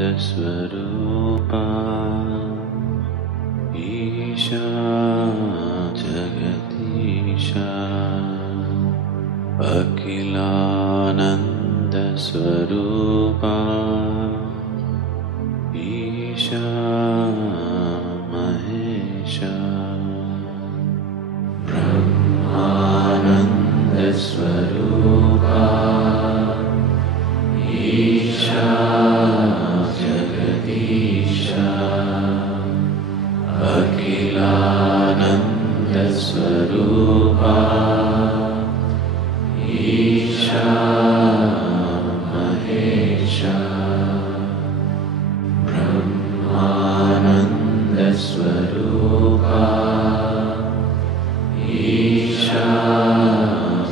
स्वरूपा ईशा जगदीशा अखिलानंद स्वरूपा ईशा महेशा ब्रह्मानंद स्वरूपा ईशा जगदीशा अखिलानंद स्वरूपा ईशा महेशा ब्रह्मानंद स्वरूपा ईशा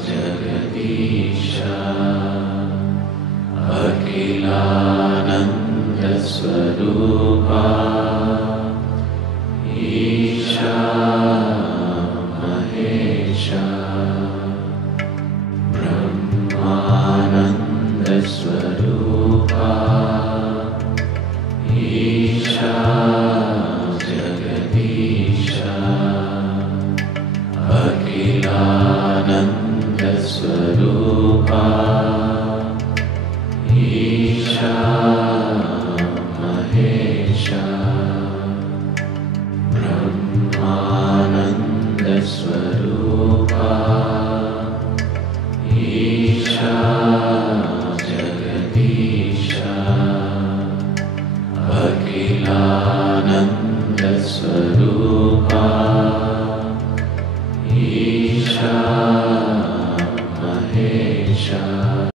जगदीशा अखिलानंद स्वरूपा ईशा महेशा ब्रह्मानंद स्वरूपा ईशा जगदीशा अखिलानंद स्वरूपा